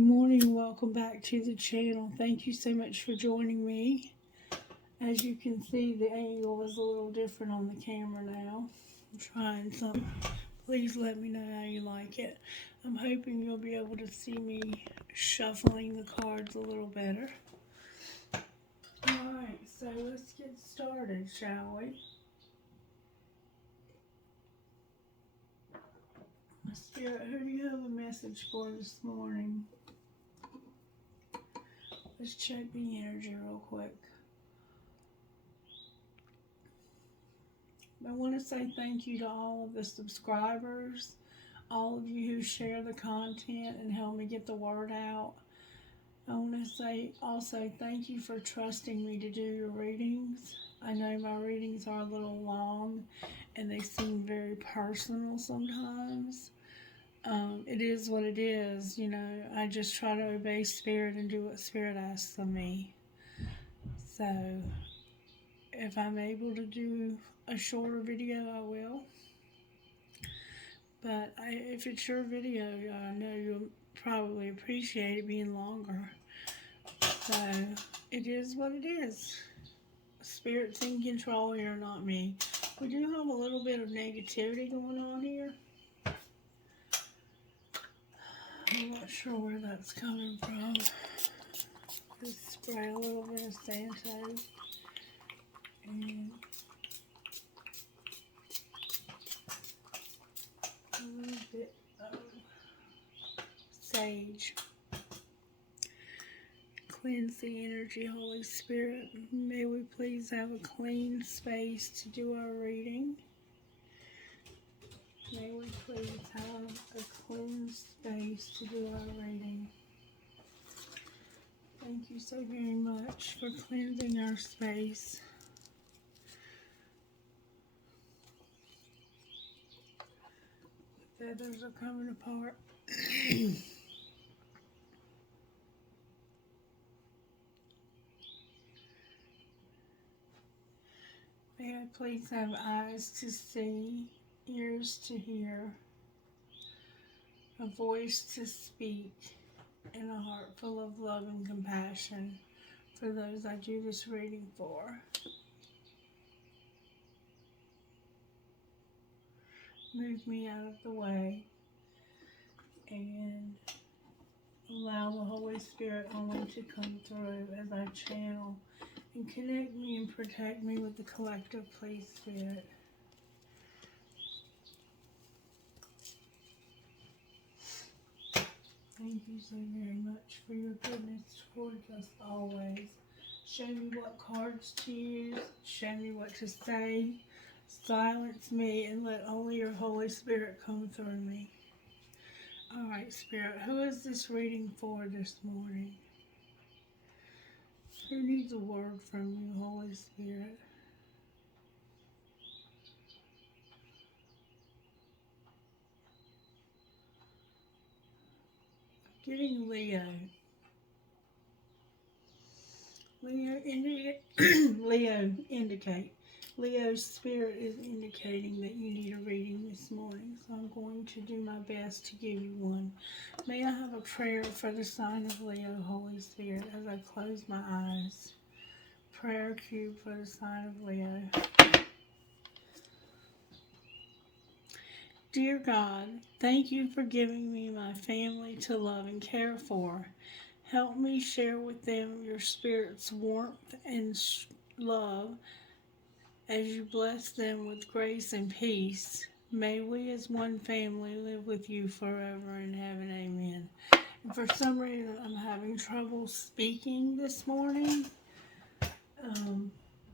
Good morning, welcome back to the channel. Thank you so much for joining me. As you can see, the angle is a little different on the camera now. I'm trying something. Please let me know how you like it. I'm hoping you'll be able to see me shuffling the cards a little better. Alright, so let's get started, shall we? Spirit, who do you have a message for this morning? Let's check the energy real quick. I want to say thank you to all of the subscribers, all of you who share the content and help me get the word out. I want to say also thank you for trusting me to do your readings. I know my readings are a little long and they seem very personal sometimes. It is what it is, you know. I just try to obey Spirit and do what Spirit asks of me. So, if I'm able to do a shorter video, I will. But if it's your video, I know you'll probably appreciate it being longer. So, it is what it is. Spirit's in control here, not me. We do have a little bit of negativity going on here. I'm not sure where that's coming from. Just spray a little bit of Santo and a little bit of sage. Cleanse the energy, Holy Spirit. May we please have a clean space to do our reading. May we please have a clean space to do our reading. Thank you so very much for cleansing our space. Feathers are coming apart. May I please have eyes to see, ears to hear, a voice to speak, and a heart full of love and compassion for those I do this reading for. Move me out of the way and allow the Holy Spirit only to come through as I channel and connect me and protect me with the collective, please, Spirit. Thank you so very much for your goodness towards us always. Show me what cards to use. Show me what to say. Silence me and let only your Holy Spirit come through me. Alright, Spirit, who is this reading for this morning? Who needs a word from you, Holy Spirit? Getting Leo. Leo indicate. Leo's spirit is indicating that you need a reading this morning, so I'm going to do my best to give you one. May I have a prayer for the sign of Leo, Holy Spirit, as I close my eyes. Prayer cube for the sign of Leo. Dear God, thank you for giving me my family to love and care for. Help me share with them your Spirit's warmth and love as you bless them with grace and peace. May we as one family live with you forever in heaven. Amen. And for some reason, I'm having trouble speaking this morning.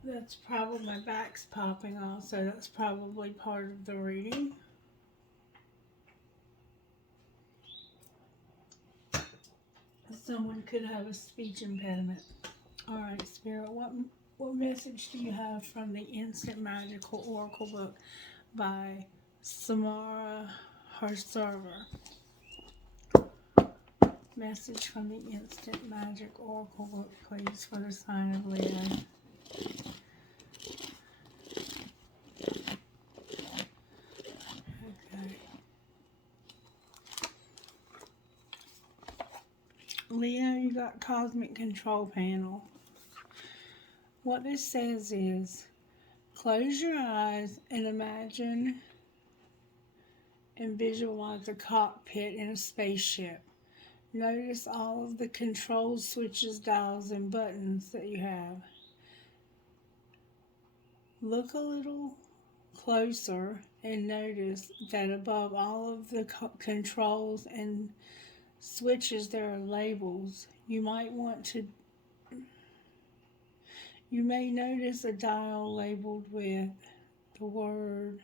That's probably, my back's popping off, so that's probably part of the reading. Someone could have a speech impediment. Alright, Spirit, what message do you have from the Instant Magical Oracle book by Samara Harserver? Message from the Instant Magic Oracle book, please, for the sign of Leo. Okay. Leo, you got Cosmic Control Panel. What this says is, close your eyes and imagine and visualize a cockpit in a spaceship. Notice all of the control switches, dials, and buttons that you have. Look a little closer and notice that above all of the controls and switches there are labels. You may notice a dial labeled with the word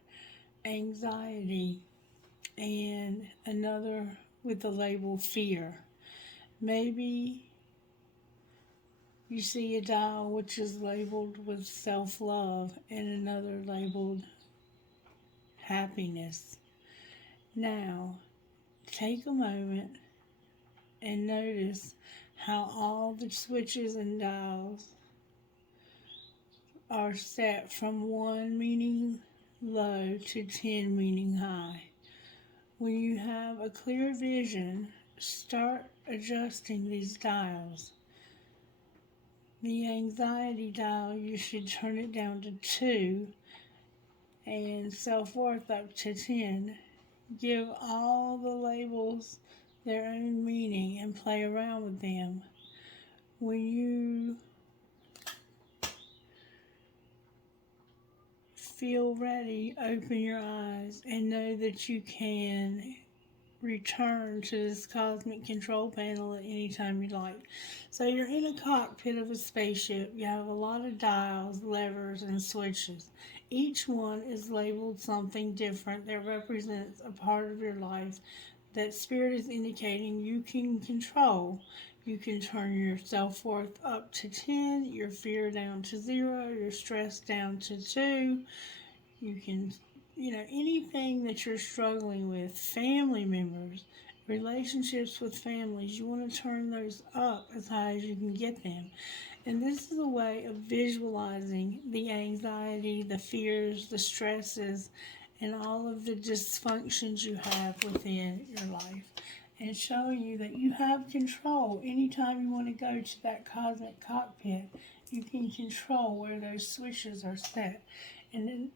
anxiety and another with the label fear. Maybe you see a dial which is labeled with self-love and another labeled happiness. Now, take a moment and notice how all the switches and dials are set from 1 meaning low to 10 meaning high. When you have a clear vision, start adjusting these dials. The anxiety dial, you should turn it down to 2 and self-worth up to 10. Give all the labels their own meaning and play around with them. When you feel ready, open your eyes and know that you can return to this cosmic control panel at any time you like. So you're in a cockpit of a spaceship. You have a lot of dials, levers, and switches. Each one is labeled something different that represents a part of your life that Spirit is indicating you can control. You can turn your self-worth up to 10, your fear down to 0, your stress down to 2. You can, anything that you're struggling with, family members, relationships with families, you want to turn those up as high as you can get them. And this is a way of visualizing the anxiety, the fears, the stresses, and all of the dysfunctions you have within your life, and showing you that you have control. Anytime you want to go to that cosmic cockpit, you can control where those switches are set. And then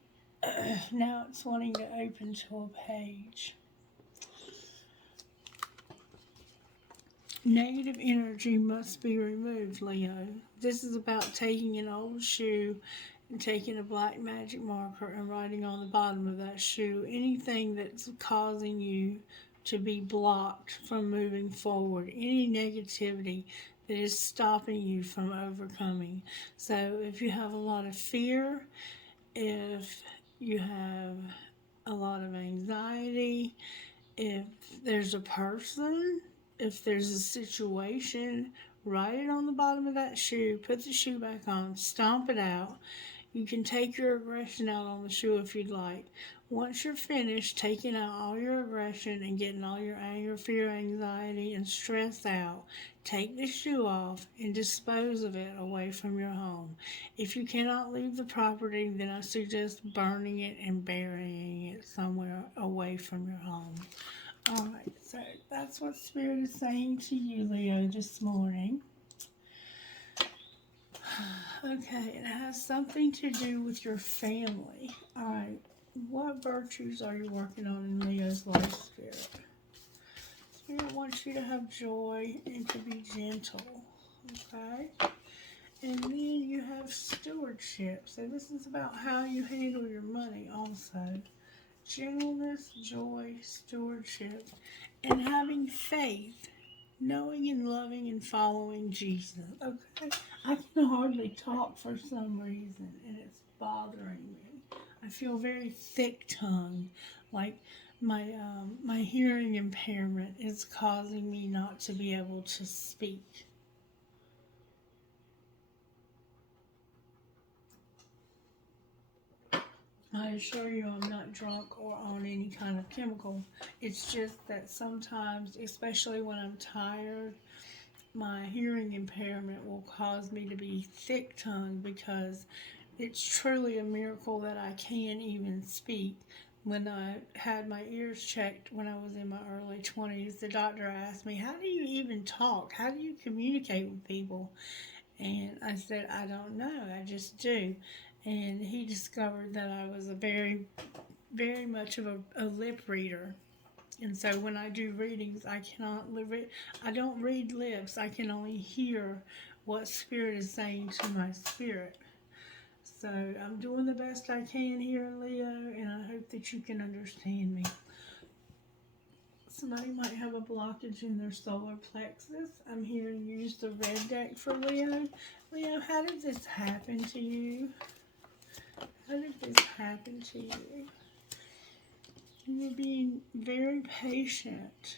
now it's wanting to open to a page. Negative energy must be removed, Leo. This is about taking an old shoe and taking a black magic marker and writing on the bottom of that shoe anything that's causing you to be blocked from moving forward, any negativity that is stopping you from overcoming. So if you have a lot of fear, if you have a lot of anxiety, if there's a person, if there's a situation, write it on the bottom of that shoe, put the shoe back on, stomp it out. You can take your aggression out on the shoe if you'd like. Once you're finished taking out all your aggression and getting all your anger, fear, anxiety, and stress out, take the shoe off and dispose of it away from your home. If you cannot leave the property, then I suggest burning it and burying it somewhere away from your home. Alright, so that's what Spirit is saying to you, Leo, this morning. Okay, it has something to do with your family. Alright, what virtues are you working on in Leo's life, Spirit? Spirit wants you to have joy and to be gentle. Okay? And then you have stewardship. So this is about how you handle your money also. Gentleness, joy, stewardship, and having faith, knowing and loving and following Jesus. Okay, I can hardly talk for some reason, and it's bothering me. I feel very thick-tongued, like my hearing impairment is causing me not to be able to speak. I assure you I'm not drunk or on any kind of chemical. It's just that sometimes, especially when I'm tired, my hearing impairment will cause me to be thick-tongued, because it's truly a miracle that I can even speak. when I had my ears checked when I was in my early 20s, the doctor asked me, "How do you even talk? How do you communicate with people?" And I said, "I don't know, I just do." And he discovered that I was a very much of a lip reader. And so when I do readings, I don't read lips. I can only hear what spirit is saying to my spirit. So I'm doing the best I can here, Leo, and I hope that you can understand me. Somebody might have a blockage in their solar plexus. I'm here to use the red deck for Leo. Leo, how did this happen to you? How did this happen to you? You were being very patient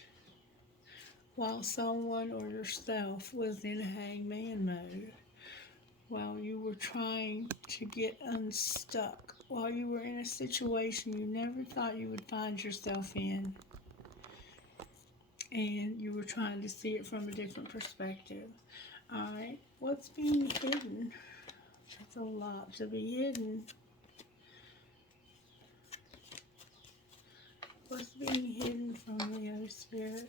while someone or yourself was in hangman mode, while you were trying to get unstuck, while you were in a situation you never thought you would find yourself in, and you were trying to see it from a different perspective. Alright, what's being hidden? That's a lot to be hidden. What's being hidden from Leo Spirit?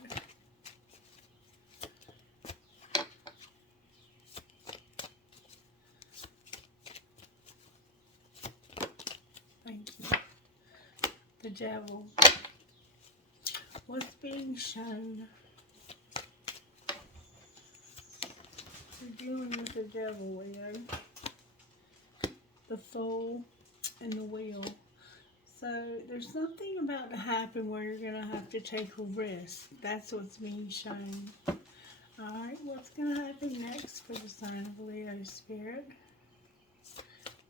Thank you. The devil. What's being shown? You're dealing with the devil, Leo. The Fool and the Wheel. So there's something about to happen where you're going to have to take a risk. That's what's being shown. Alright, what's going to happen next for the sign of Leo Spirit?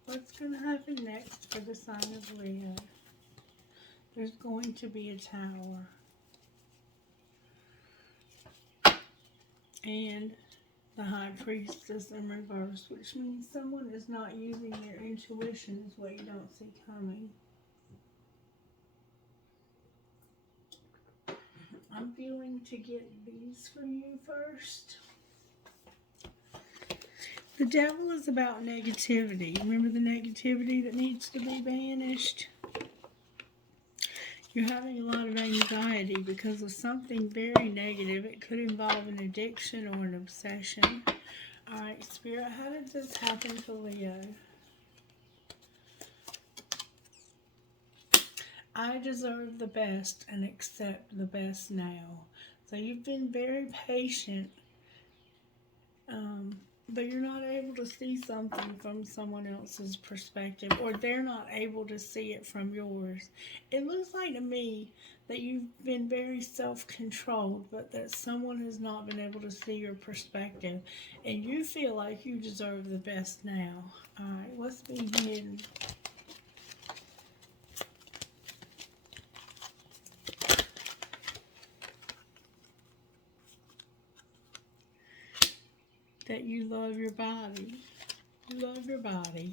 What's going to happen next for the sign of Leo? There's going to be a Tower. And the High Priestess in reverse, which means someone is not using their intuition is what you don't see coming. I'm feeling to get these for you first. The devil is about negativity. Remember the negativity that needs to be banished? You're having a lot of anxiety because of something very negative. It could involve an addiction or an obsession. Alright, Spirit, how did this happen to Leo? I deserve the best and accept the best now. So you've been very patient, but you're not able to see something from someone else's perspective, or they're not able to see it from yours. It looks like to me that you've been very self-controlled, but that someone has not been able to see your perspective, and you feel like you deserve the best now. Alright, what's being hidden? That you love your body. You love your body.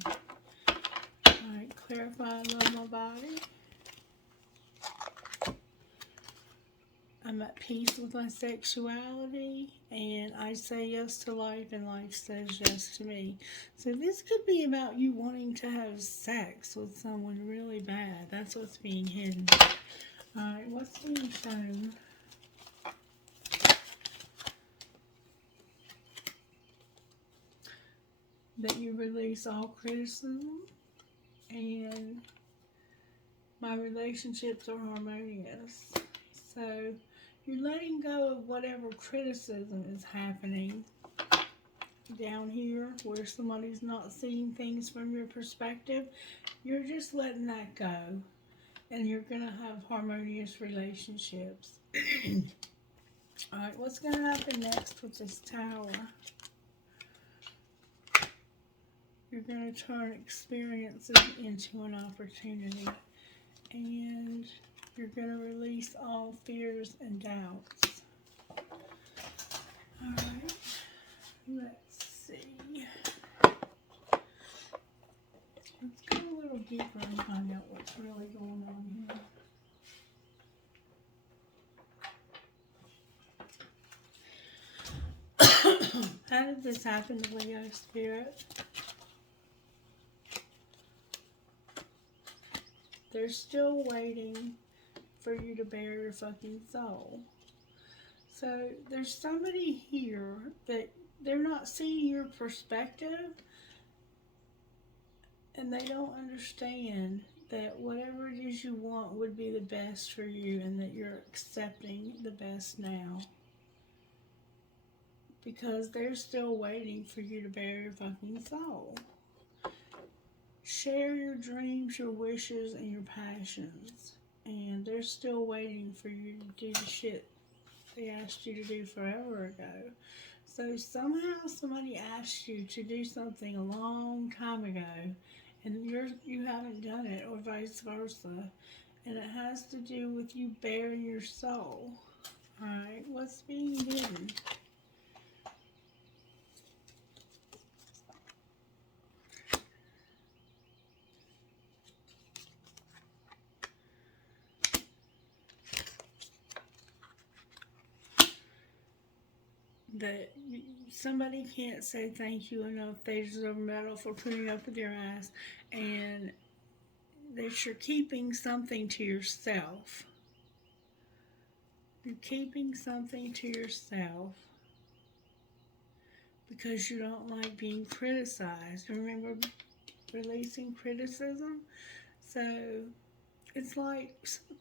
Alright, clarify, I love my body. I'm at peace with my sexuality, and I say yes to life, and life says yes to me. So this could be about you wanting to have sex with someone really bad. That's what's being hidden. Alright, what's being shown? That you release all criticism, and my relationships are harmonious. So you're letting go of whatever criticism is happening down here where somebody's not seeing things from your perspective. You're just letting that go, and you're going to have harmonious relationships. Alright, what's going to happen next with this Tower? You're going to turn experiences into an opportunity, and you're going to release all fears and doubts. Alright, let's see. Let's go a little deeper and find out what's really going on here. How did this happen to Leo Spirit? They're still waiting for you to bare your fucking soul. So there's somebody here that they're not seeing your perspective, and they don't understand that whatever it is you want would be the best for you, and that you're accepting the best now. Because they're still waiting for you to bare your fucking soul. Share your dreams, your wishes, and your passions. And they're still waiting for you to do the shit they asked you to do forever ago. So somehow somebody asked you to do something a long time ago, and you haven't done it, or vice versa. And it has to do with you bearing your soul. Alright, what's being hidden? That somebody can't say thank you enough. They deserve a medal for putting up with your ass, and that you're keeping something to yourself. You're keeping something to yourself because you don't like being criticized. Remember releasing criticism? So it's like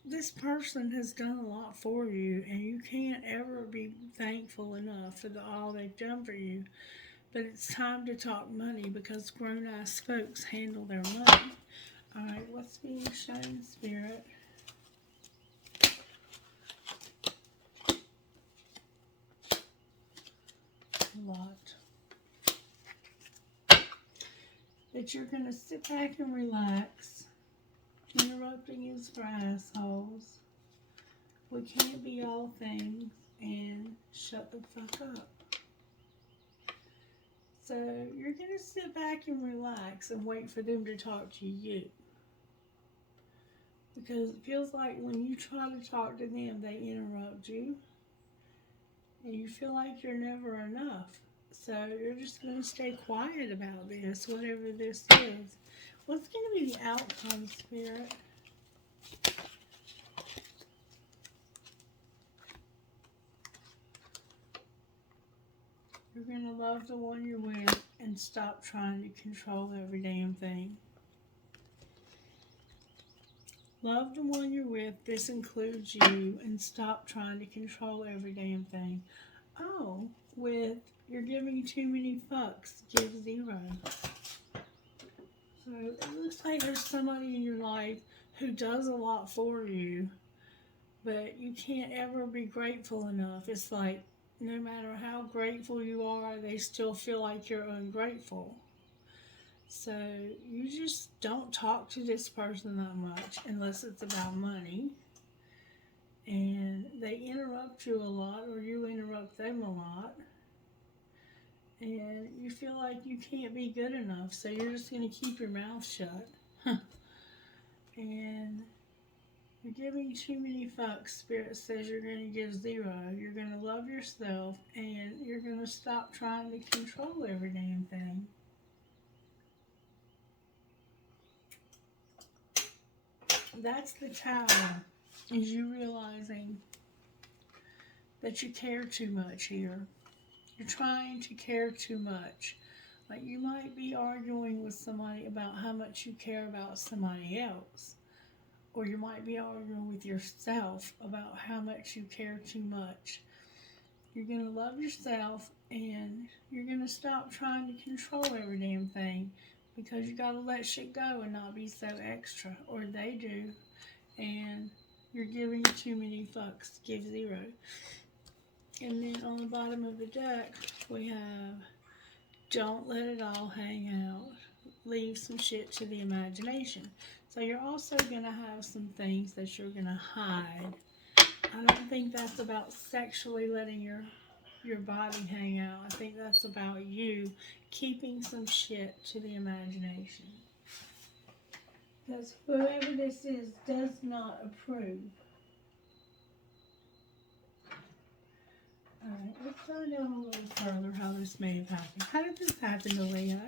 this person has done a lot for you, and you can't ever be thankful enough for all they've done for you. But it's time to talk money, because grown-ass folks handle their money. Alright, what's being shown, Spirit? A lot. That you're going to sit back and relax. Interrupting is for assholes. We can't be all things, and shut the fuck up. So you're going to sit back and relax and wait for them to talk to you. Because it feels like when you try to talk to them, they interrupt you. And you feel like you're never enough. So you're just going to stay quiet about this, whatever this is. What's going to be the outcome, Spirit? You're going to love the one you're with and stop trying to control every damn thing. Love the one you're with, this includes you, and stop trying to control every damn thing. Oh, with you're giving too many fucks, give 0. So it looks like there's somebody in your life who does a lot for you, but you can't ever be grateful enough. It's like no matter how grateful you are, they still feel like you're ungrateful. So you just don't talk to this person that much unless it's about money. And they interrupt you a lot, or you interrupt them a lot. And you feel like you can't be good enough, so you're just going to keep your mouth shut. And you're giving too many fucks. Spirit says you're going to give 0. You're going to love yourself, and you're going to stop trying to control every damn thing. That's the Tower, is you realizing that you care too much here. You're trying to care too much. Like you might be arguing with somebody about how much you care about somebody else. Or you might be arguing with yourself about how much you care too much. You're going to love yourself, and you're going to stop trying to control every damn thing, because you got to let shit go and not be so extra, or they do. And you're giving too many fucks, give 0. And then on the bottom of the deck, we have don't let it all hang out. Leave some shit to the imagination. So you're also going to have some things that you're going to hide. I don't think that's about sexually letting your body hang out. I think that's about you keeping some shit to the imagination. Because whoever this is does not approve. Alright, let's find out a little further how this may have happened. How did this happen to Leo?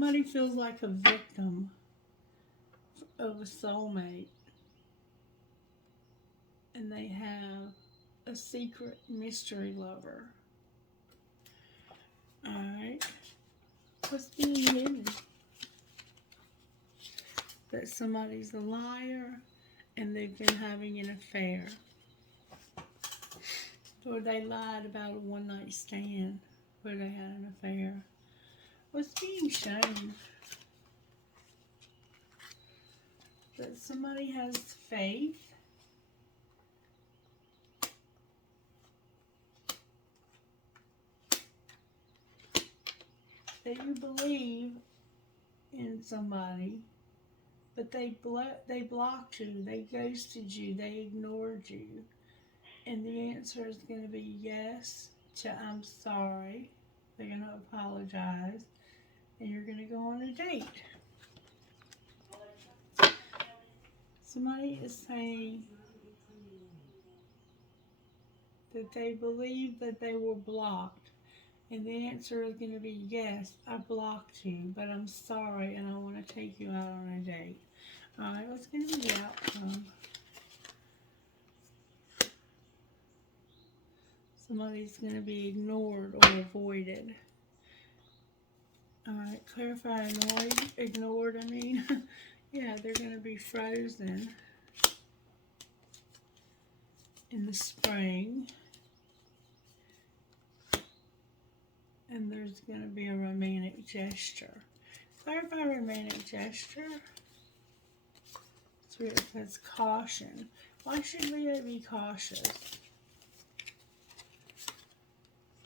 Somebody feels like a victim of a soulmate, and they have a secret mystery lover. Alright. What's being hidden? That somebody's a liar and they've been having an affair. Or they lied about a one-night stand where they had an affair. What's being shown? That somebody has faith. That you believe in somebody, but they blocked you, they ghosted you, they ignored you. And the answer is going to be yes to I'm sorry. They're going to apologize. And you're going to go on a date. Somebody is saying that they believe that they were blocked. And the answer is going to be yes, I blocked you, but I'm sorry and I want to take you out on a date. Alright, what's going to be the outcome? Somebody's going to be ignored or avoided. Alright, clarify ignored, I mean. Yeah, they're going to be frozen in the spring. And there's going to be a romantic gesture. Clarify romantic gesture. Spirit says caution. Why should Leo be cautious?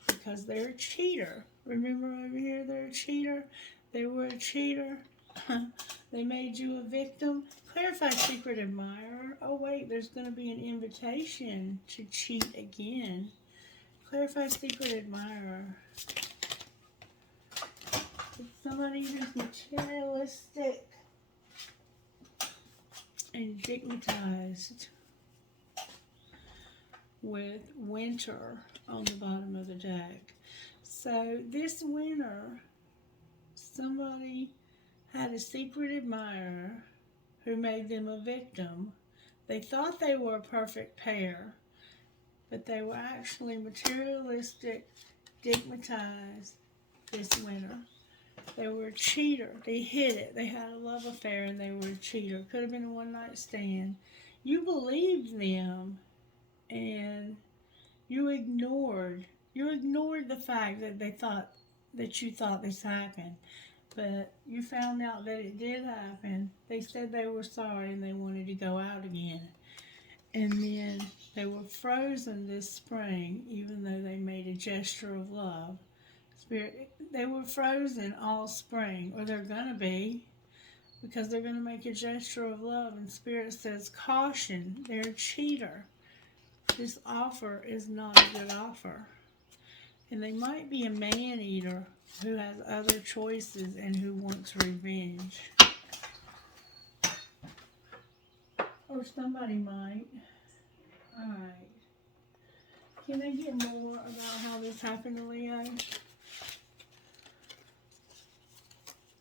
Because they're a cheater. Remember over here, they're a cheater. They were a cheater. They made you a victim. Clarify secret admirer. Oh wait, there's going to be an invitation to cheat again. Clarify secret admirer. It's somebody who's materialistic and digmatized with winter on the bottom of the deck. So this winter, somebody had a secret admirer who made them a victim. They thought they were a perfect pair, but they were actually materialistic, digmatized this winter. They were a cheater. They hid it. They had a love affair and they were a cheater. Could have been a one-night stand. You believed them and you ignored the fact that you thought this happened. But you found out that it did happen. They said they were sorry and they wanted to go out again. And then they were frozen this spring, even though they made a gesture of love. Spirit, they were frozen all spring, or they're going to be, because they're going to make a gesture of love. And Spirit says, caution, they're a cheater. This offer is not a good offer. And they might be a man-eater who has other choices and who wants revenge. Or somebody might. Alright. Can I get more about how this happened to Leo?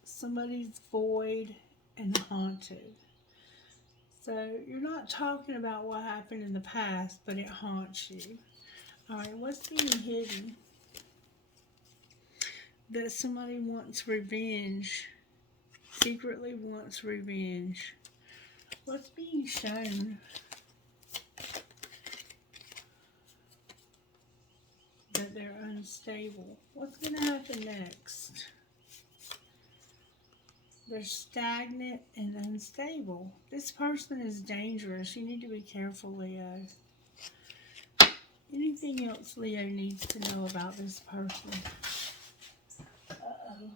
Somebody's void and haunted. So you're not talking about what happened in the past, but it haunts you. Alright, what's being hidden? That somebody wants revenge. Secretly wants revenge. What's being shown? That they're unstable. What's going to happen next? They're stagnant and unstable. This person is dangerous. You need to be careful, Leo. Anything else Leo needs to know about this person? Uh-oh.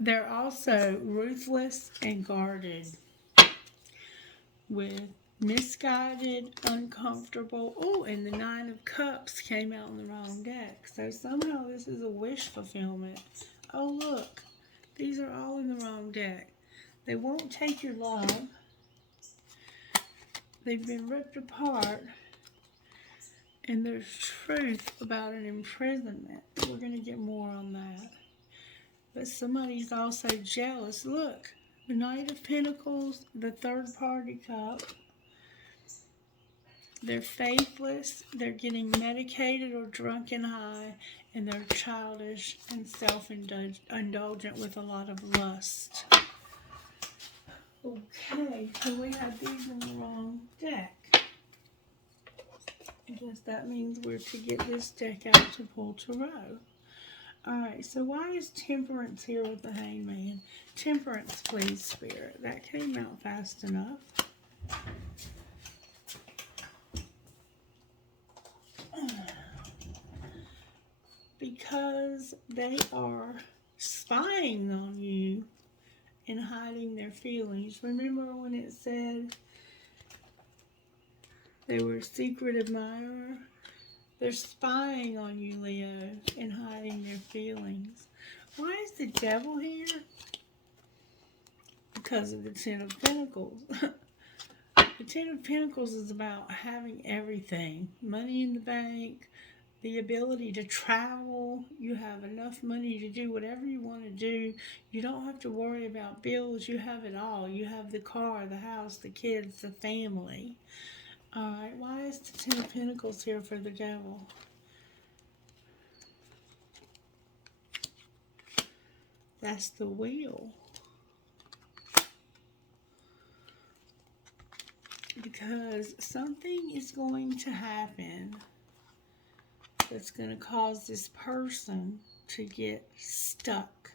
They're also ruthless and guarded, with misguided, uncomfortable. Oh, and the 9 of Cups came out in the wrong deck. So somehow this is a wish fulfillment. Oh, look. These are all in the wrong deck. They won't take your love. they've been ripped apart, and there's truth about an imprisonment. We're going to get more on that. But somebody's also jealous. Look, the Knight of Pentacles, the third party cup. They're faithless, they're getting medicated or drunk and high, and they're childish and self-indulgent with a lot of lust. Okay, so we had these in the wrong deck. I guess that means we're to get this deck out to pull Tarot. Alright, so why is Temperance here with the Hangman? Temperance, please, Spirit. That came out fast enough. Because they are spying on you and hiding their feelings. Remember when it said they were a secret admirer? They're spying on you, Leo, and hiding their feelings. Why is the Devil here? Because of the Ten of Pentacles. The Ten of Pentacles is about having everything. Money in the bank, the ability to travel. You have enough money to do whatever you want to do. You don't have to worry about bills. You have it all. You have the car, the house, the kids, the family. Alright, why is the Ten of Pentacles here for the Devil? That's the Wheel. Because something is going to happen that's going to cause this person to get stuck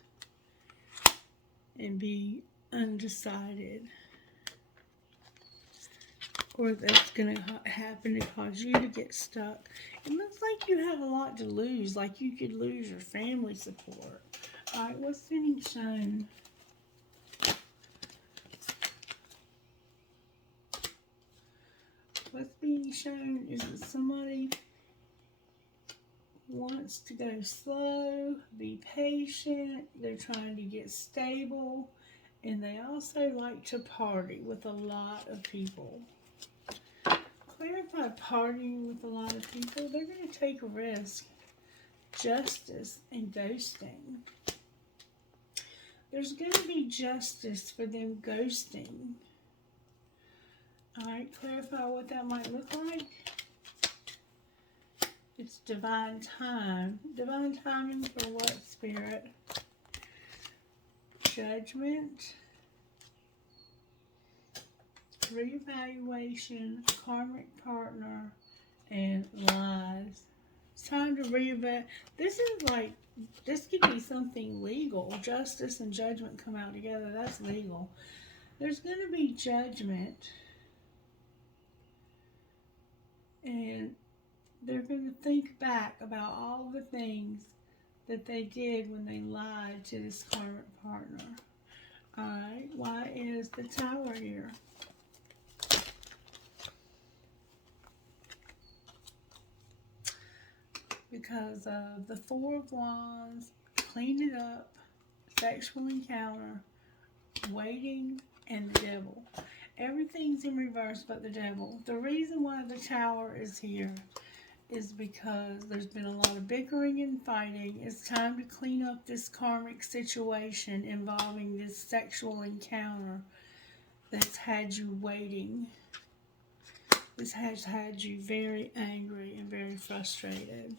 and be undecided. Or that's going to happen to cause you to get stuck. It looks like you have a lot to lose, like you could lose your family support. Alright, what's being shown? What's being shown is that somebody wants to go slow, be patient, they're trying to get stable, and they also like to party with a lot of people. Clarify partying with a lot of people. They're going to take a risk. Justice and ghosting. There's going to be justice for them ghosting. Alright, clarify what that might look like. It's divine time. Divine timing for what, Spirit? Judgment. Reevaluation. Karmic partner. And lies. It's time to reevaluate. This is like, this could be something legal. Justice and judgment come out together. That's legal. There's going to be judgment. And they're going to think back about all the things that they did when they lied to this karmic partner. Alright, why is the Tower here? Because of the Four of Wands, clean it up, sexual encounter, waiting, and the Devil. Everything's in reverse but the Devil. The reason why the Tower is here is because there's been a lot of bickering and fighting. It's time to clean up this karmic situation involving this sexual encounter that's had you waiting. This has had you very angry and very frustrated.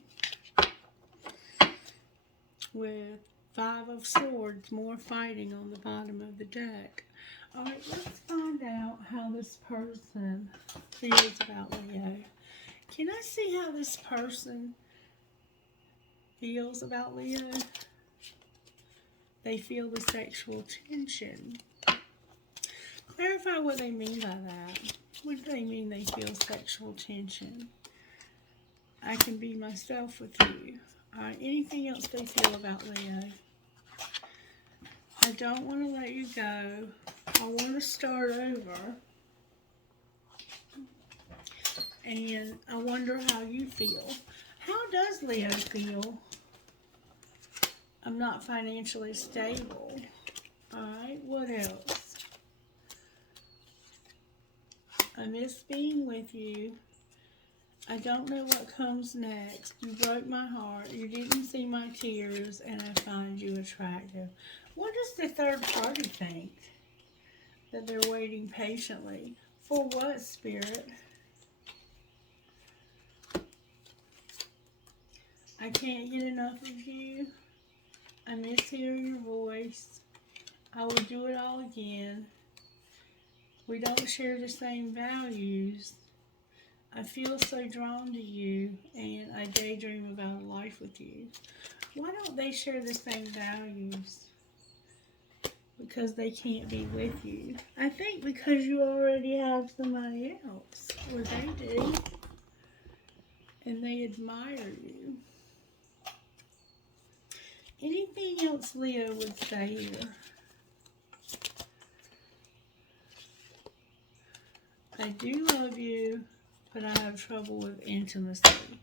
With Five of Swords, more fighting on the bottom of the deck. Alright, let's find out how this person feels about Leo. Can I see how this person feels about Leo? They feel the sexual tension. Clarify what they mean by that. What do they mean they feel sexual tension? I can be myself with you. Alright, anything else they feel about Leo? I don't want to let you go. I want to start over. And I wonder how you feel. How does Leo feel? I'm not financially stable. Alright, what else? I miss being with you. I don't know what comes next. You broke my heart. You didn't see my tears, and I find you attractive. What does the third party think? That they're waiting patiently. For what, Spirit? I can't get enough of you. I miss hearing your voice. I will do it all again. We don't share the same values. I feel so drawn to you, and I daydream about a life with you. Why don't they share the same values? Because they can't be with you. I think because you already have somebody else, or they do, and they admire you. Anything else Leo would say here? I do love you, but I have trouble with intimacy.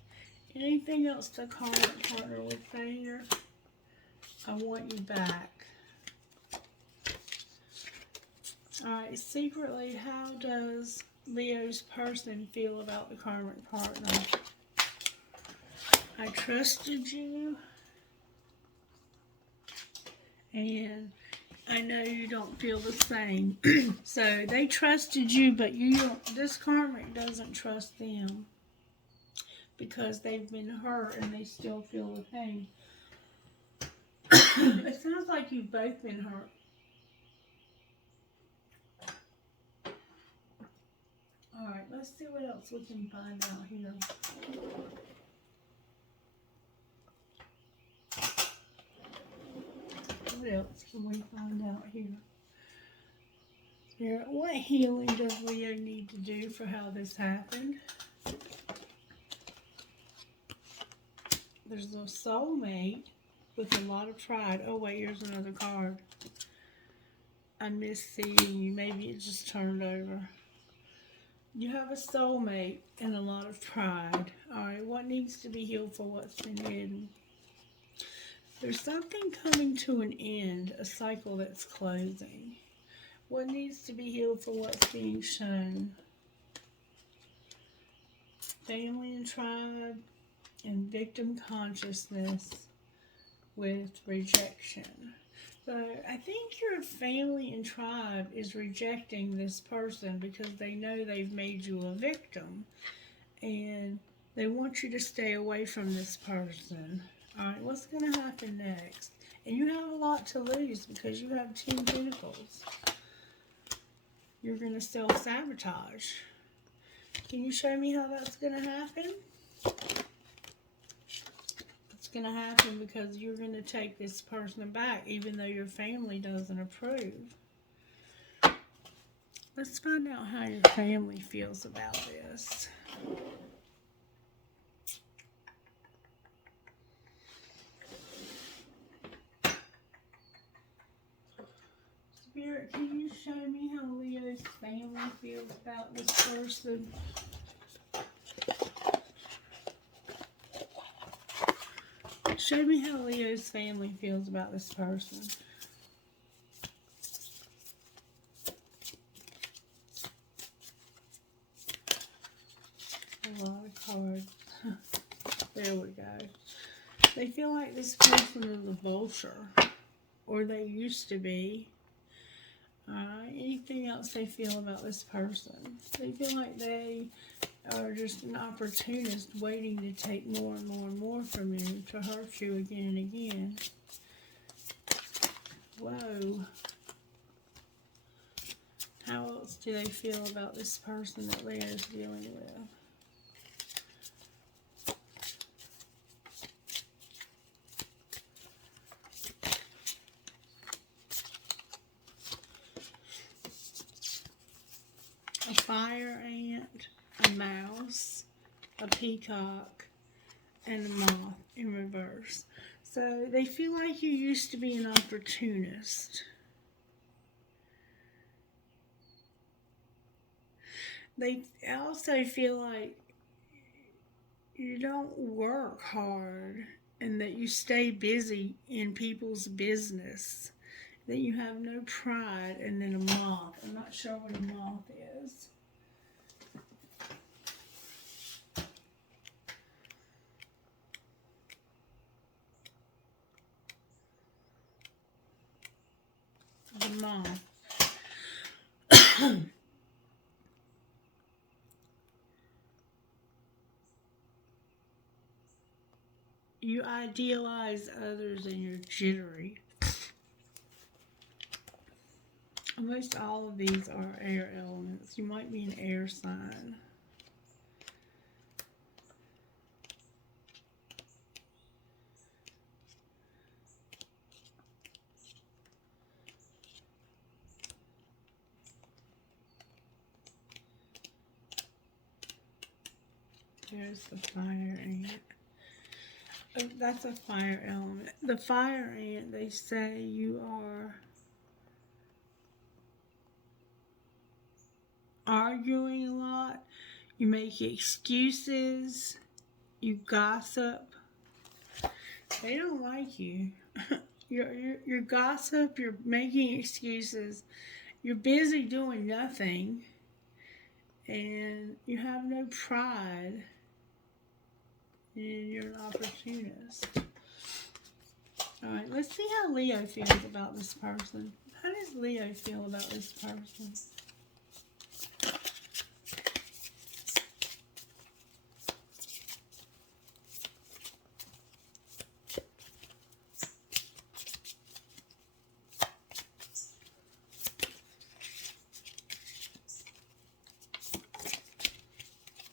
Anything else the current partner would say here? I want you back. Alright, secretly, how does Leo's person feel about the karmic partner? I trusted you, and I know you don't feel the same. So they trusted you, but you don't. This karmic doesn't trust them because they've been hurt and they still feel the pain. It sounds like you've both been hurt. Alright, let's see what else we can find out here. What else can we find out here? Here, what healing does Leo need to do for how this happened? There's a soulmate with a lot of pride. Oh wait, here's another card. I miss seeing you. Maybe it just turned over. You have a soulmate and a lot of pride. Alright, what needs to be healed for what's been hidden? There's something coming to an end, a cycle that's closing. What needs to be healed for what's being shown? Family and tribe and victim consciousness with rejection. So I think your family and tribe is rejecting this person because they know they've made you a victim. And they want you to stay away from this person. Alright, what's going to happen next? And you have a lot to lose because you have 2 Pentacles. You're going to self-sabotage. Can you show me how that's going to happen? Going to happen because you're going to take this person back even though your family doesn't approve. Let's find out how your family feels about this. Spirit, can you show me how Leo's family feels about this person? Show me how Leo's family feels about this person. A lot of cards. There we go. They feel like this person is a vulture. Or they used to be. Anything else they feel about this person? They feel like they are just an opportunist waiting to take more and more and more from you to hurt you again and again. Whoa. How else do they feel about this person that Leo's dealing with? A fire ant, a mouse, a peacock, and a moth in reverse. So they feel like you used to be an opportunist. They also feel like you don't work hard and that you stay busy in people's business. That you have no pride, and then a moth. I'm not sure what a moth is. on. You idealize others and you're jittery. Almost all of these are air elements. You might be an air sign. There's the fire ant. Oh, that's a fire element. The fire ant, they say you are arguing a lot, you make excuses, you gossip. They don't like you. You're gossip, you're making excuses, you're busy doing nothing, and you have no pride, and you're an opportunist. Alright, let's see how Leo feels about this person. How does Leo feel about this person?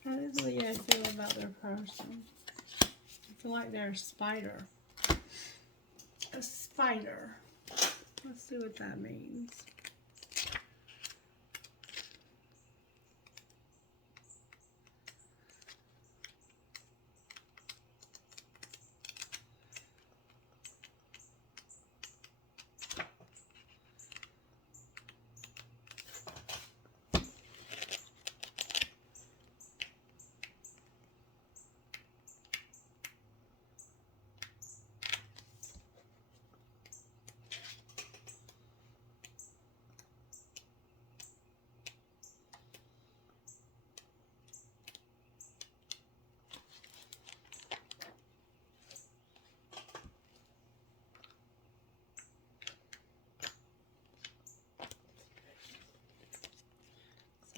How does Leo feel about their person? I feel like they're a spider. A spider. Let's see what that means.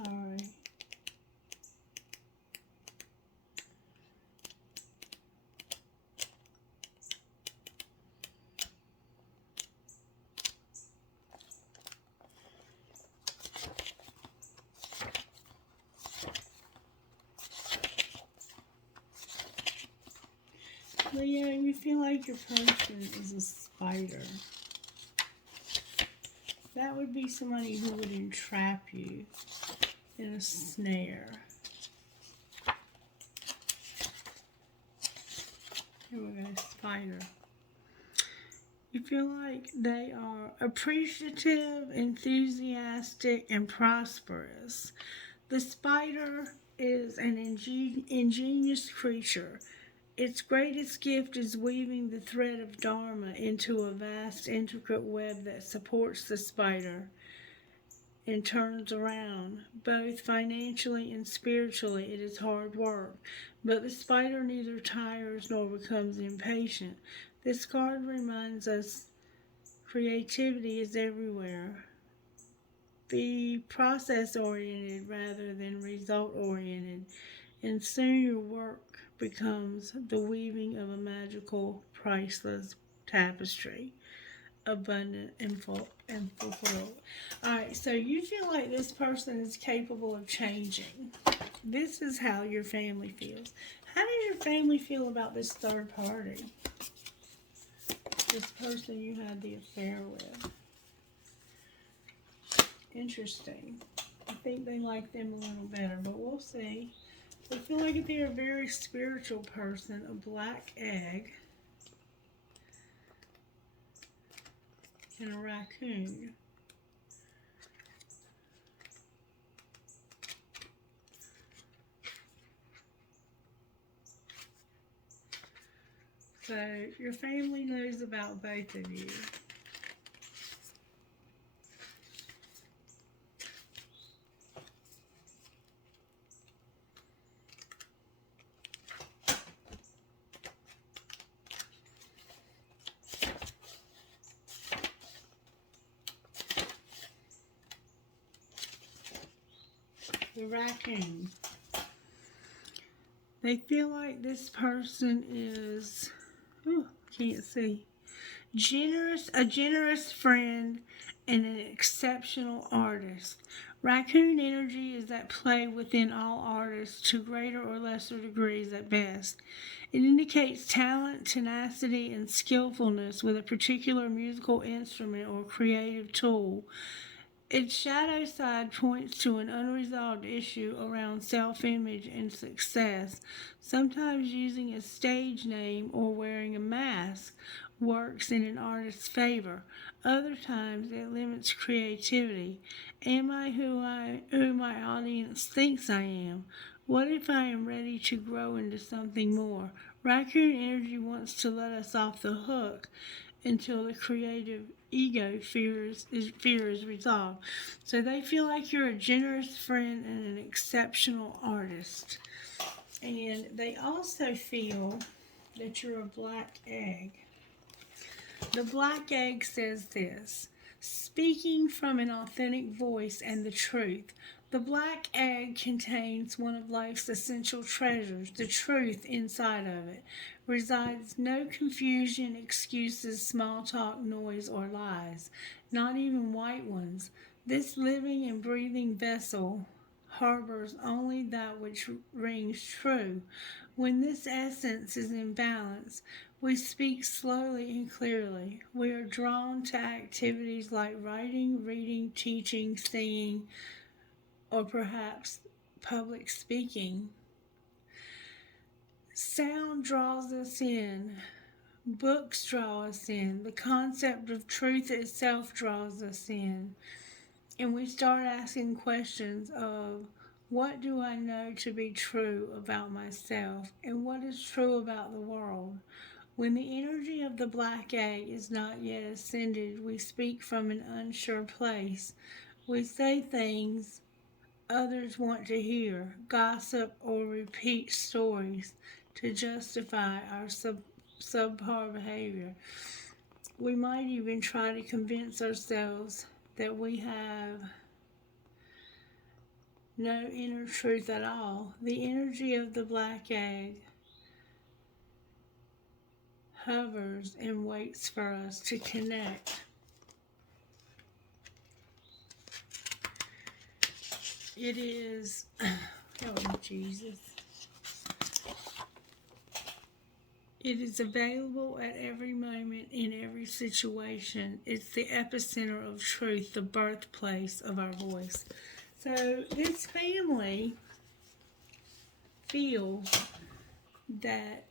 Sorry. Leo, you feel like your person is a spider. That would be somebody who would entrap you in a snare. Here we go, spider. You feel like they are appreciative, enthusiastic, and prosperous. The spider is an ingenious creature. Its greatest gift is weaving the thread of Dharma into a vast, intricate web that supports the spider and turns around. Both financially and spiritually, it is hard work. But the spider neither tires nor becomes impatient. This card reminds us creativity is everywhere. Be process-oriented rather than result-oriented, and soon your work becomes the weaving of a magical, priceless tapestry, abundant and fulfilled. Alright, so you feel like this person is capable of changing. This is how your family feels. How does your family feel about this third party? This person you had the affair with. Interesting. I think they like them a little better, but we'll see. I feel like they're a very spiritual person, a black egg, and a raccoon. So your family knows about both of you. the raccoon. They feel like this person is, can't see, a generous friend, and an exceptional artist. Raccoon energy is at play within all artists to greater or lesser degrees at best. It indicates talent, tenacity, and skillfulness with a particular musical instrument or creative tool. Its shadow side points to an unresolved issue around self-image and success. Sometimes using a stage name or wearing a mask works in an artist's favor. Other times it limits creativity. Am I who my audience thinks I am? What if I am ready to grow into something more? Raccoon energy wants to let us off the hook until the creative ego fear is resolved. So they feel like you're a generous friend and an exceptional artist. And they also feel that you're a black egg. The black egg says this: speaking from an authentic voice and the truth. The black egg contains one of life's essential treasures. The truth inside of it resides no confusion, excuses, small talk, noise, or lies, not even white ones. This living and breathing vessel harbors only that which rings true. When this essence is in balance, we speak slowly and clearly. We are drawn to activities like writing, reading, teaching, singing, or perhaps public speaking. Sound draws us in. Books draw us in. The concept of truth itself draws us in. And we start asking questions of, what do I know to be true about myself? And what is true about the world? When the energy of the black egg is not yet ascended, we speak from an unsure place. We say things others want to hear, gossip, or repeat stories to justify our subpar behavior. We might even try to convince ourselves that we have no inner truth at all. The energy of the black egg hovers and waits for us to connect. It is, oh Jesus. It is available at every moment in every situation. It's the epicenter of truth, the birthplace of our voice. So this family feels that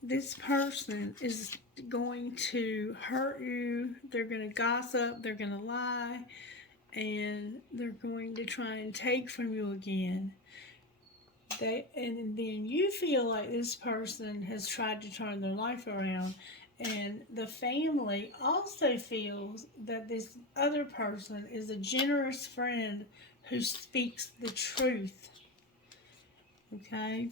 this person is going to hurt you. They're going to gossip. They're going to lie. And they're going to try and take from you again. And then you feel like this person has tried to turn their life around. And the family also feels that this other person is a generous friend who speaks the truth. Okay?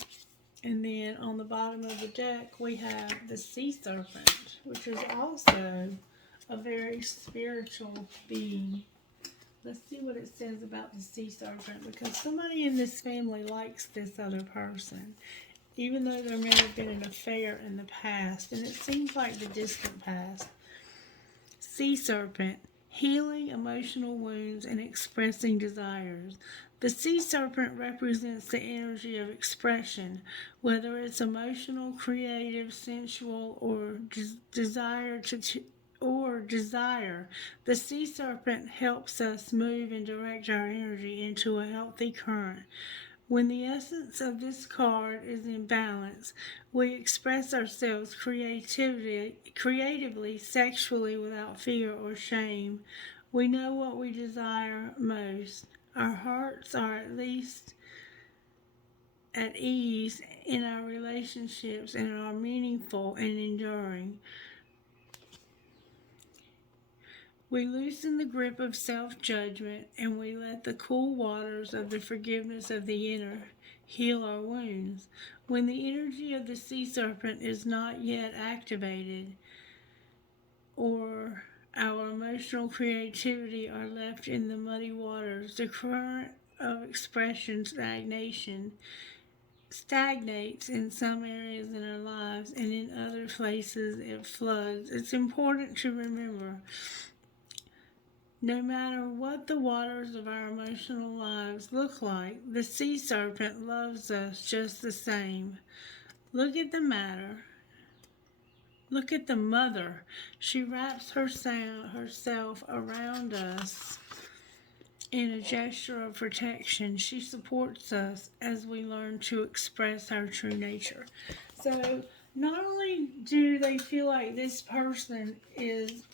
And then on the bottom of the deck, we have the sea serpent, which is also a very spiritual being. Let's see what it says about the sea serpent, because somebody in this family likes this other person, even though there may have been an affair in the past, and it seems like the distant past. Sea serpent, healing emotional wounds and expressing desires. The sea serpent represents the energy of expression, whether it's emotional, creative, sensual, or desire. The sea serpent helps us move and direct our energy into a healthy current. When the essence of this card is in balance, we express ourselves creatively, sexually, without fear or shame. We know what we desire most. Our hearts are at least at ease in our relationships and are meaningful and enduring. We loosen the grip of self-judgment and we let the cool waters of the forgiveness of the inner heal our wounds. When the energy of the sea serpent is not yet activated, or our emotional creativity are left in the muddy waters, the current of expression stagnates in some areas in our lives, and in other places it floods. It's important to remember, no matter what the waters of our emotional lives look like, the sea serpent loves us just the same. Look at the matter. Look at the mother. She wraps herself around us in a gesture of protection. She supports us as we learn to express our true nature. So, not only do they feel like this person is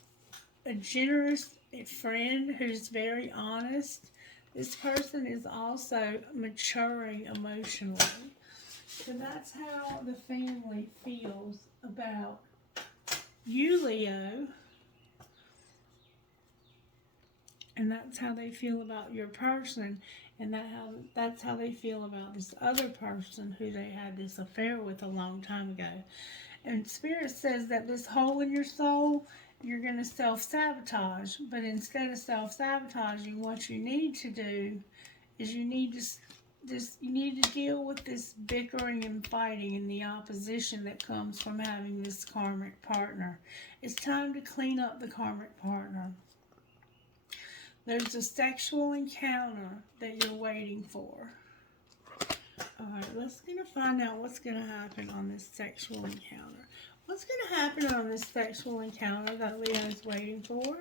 a generous friend who's very honest, this person is also maturing emotionally. So that's how the family feels about you, Leo. And that's how they feel about your person. And that's how they feel about this other person who they had this affair with a long time ago. And Spirit says that this hole in your soul, you're going to self-sabotage. But instead of self-sabotaging, what you need to do is you need to deal with this bickering and fighting and the opposition that comes from having this karmic partner. It's time to clean up the karmic partner. There's a sexual encounter that you're waiting for. Alright, let's gonna find out what's gonna happen on this sexual encounter. What's gonna happen on this sexual encounter that Leo's waiting for?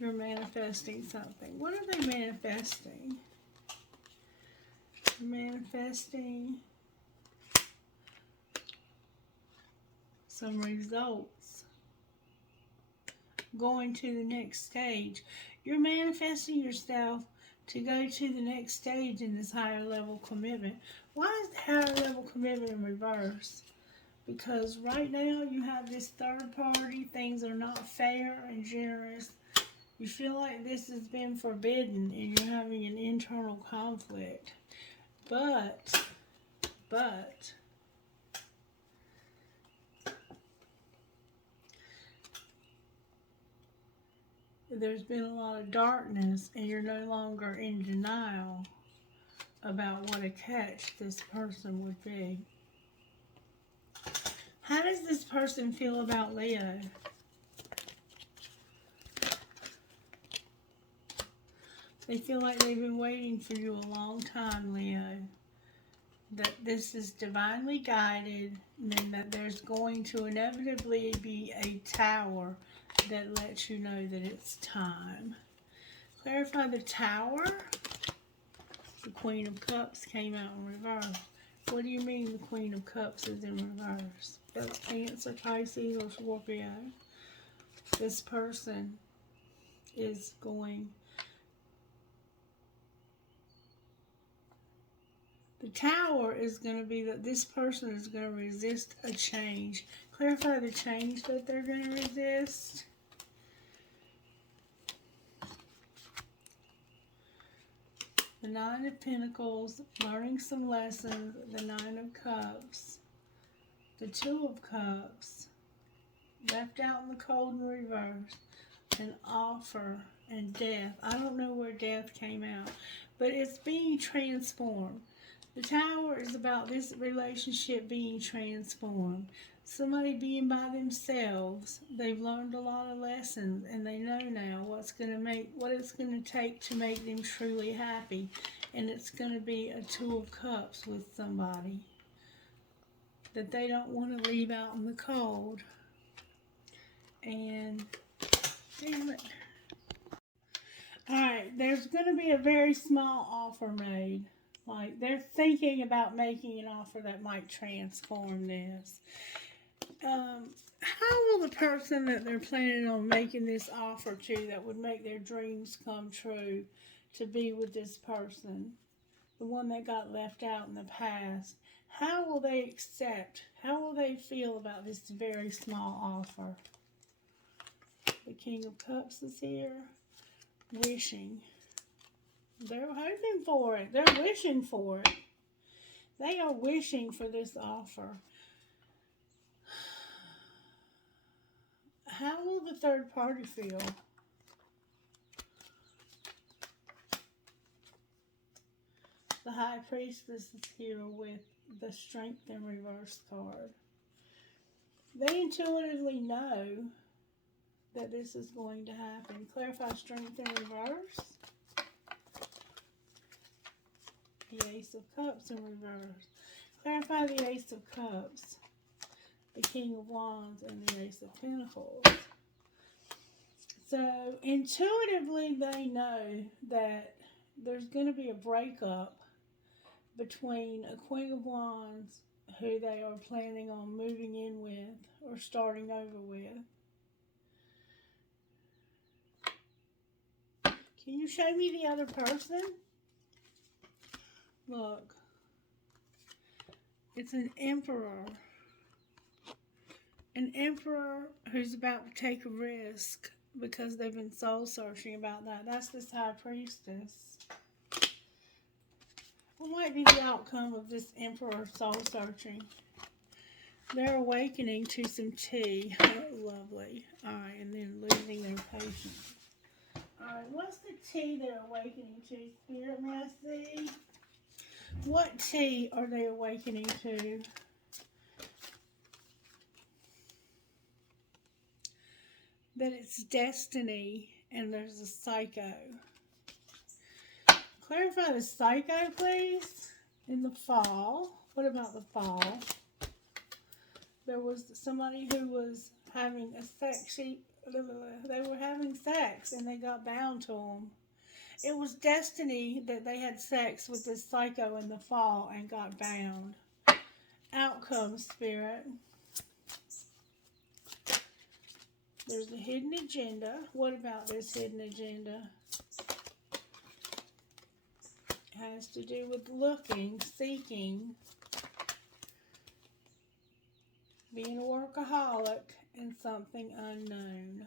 You're manifesting something. What are they manifesting? You're manifesting some results. Going to the next stage. You're manifesting yourself to go to the next stage in this higher level commitment. Why is the higher level commitment in reverse? Because right now you have this third party. Things are not fair and generous. You feel like this has been forbidden and you're having an internal conflict. But there's been a lot of darkness and you're no longer in denial about what a catch this person would be. How does this person feel about Leo? They feel like they've been waiting for you a long time, Leo. That this is divinely guided, and that there's going to inevitably be a tower that lets you know that it's time. Clarify the tower. The Queen of Cups came out in reverse. What do you mean the Queen of Cups is in reverse? That's Cancer, Pisces, or Scorpio. This person is going... The tower is going to be that this person is going to resist a change. Clarify the change that they're going to resist. The Nine of Pentacles, learning some lessons. The Nine of Cups. The Two of Cups. Left out in the cold in reverse. An offer and death. I don't know where death came out, but it's being transformed. The Tower is about this relationship being transformed. Somebody being by themselves. They've learned a lot of lessons and they know now what it's going to take to make them truly happy. And it's going to be a Two of Cups with somebody that they don't want to leave out in the cold. And damn it. Alright, there's going to be a very small offer made. Like, they're thinking about making an offer that might transform this. How will the person that they're planning on making this offer to that would make their dreams come true to be with this person, the one that got left out in the past, how will they accept, how will they feel about this very small offer? The King of Cups is here. Wishing. They're hoping for it. They're wishing for it. They are wishing for this offer. How will the third party feel? The High Priestess is here with the Strength in Reverse card. They intuitively know that this is going to happen. Clarify Strength in Reverse. The Ace of Cups in reverse. Clarify the Ace of Cups, the King of Wands, and the Ace of Pentacles. So, intuitively, they know that there's going to be a breakup between a Queen of Wands, who they are planning on moving in with or starting over with. Can you show me the other person? Look. It's an emperor. An emperor who's about to take a risk because they've been soul searching about that. That's this High Priestess. What might be the outcome of this emperor soul searching? They're awakening to some tea. Oh, lovely. Alright, and then losing their patience. Alright, what's the tea they're awakening to? Spirit, may I see? What tea are they awakening to? That it's destiny and there's a psycho. Clarify the psycho, please. In the fall. What about the fall? There was somebody who was having a sex. They were having sex and they got bound to them. It was destiny that they had sex with this psycho in the fall and got bound. Outcome, Spirit. There's a hidden agenda. What about this hidden agenda? It has to do with looking, seeking, being a workaholic, and something unknown.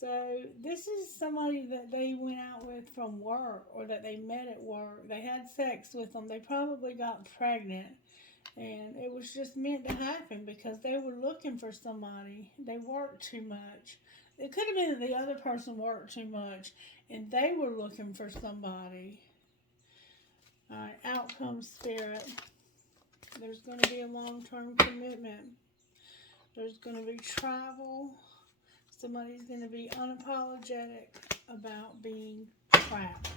So this is somebody that they went out with from work or that they met at work. They had sex with them. They probably got pregnant. And it was just meant to happen because they were looking for somebody. They worked too much. It could have been that the other person worked too much and they were looking for somebody. Alright, outcome, Spirit. There's going to be a long-term commitment. There's going to be travel. Somebody's going to be unapologetic about being trapped.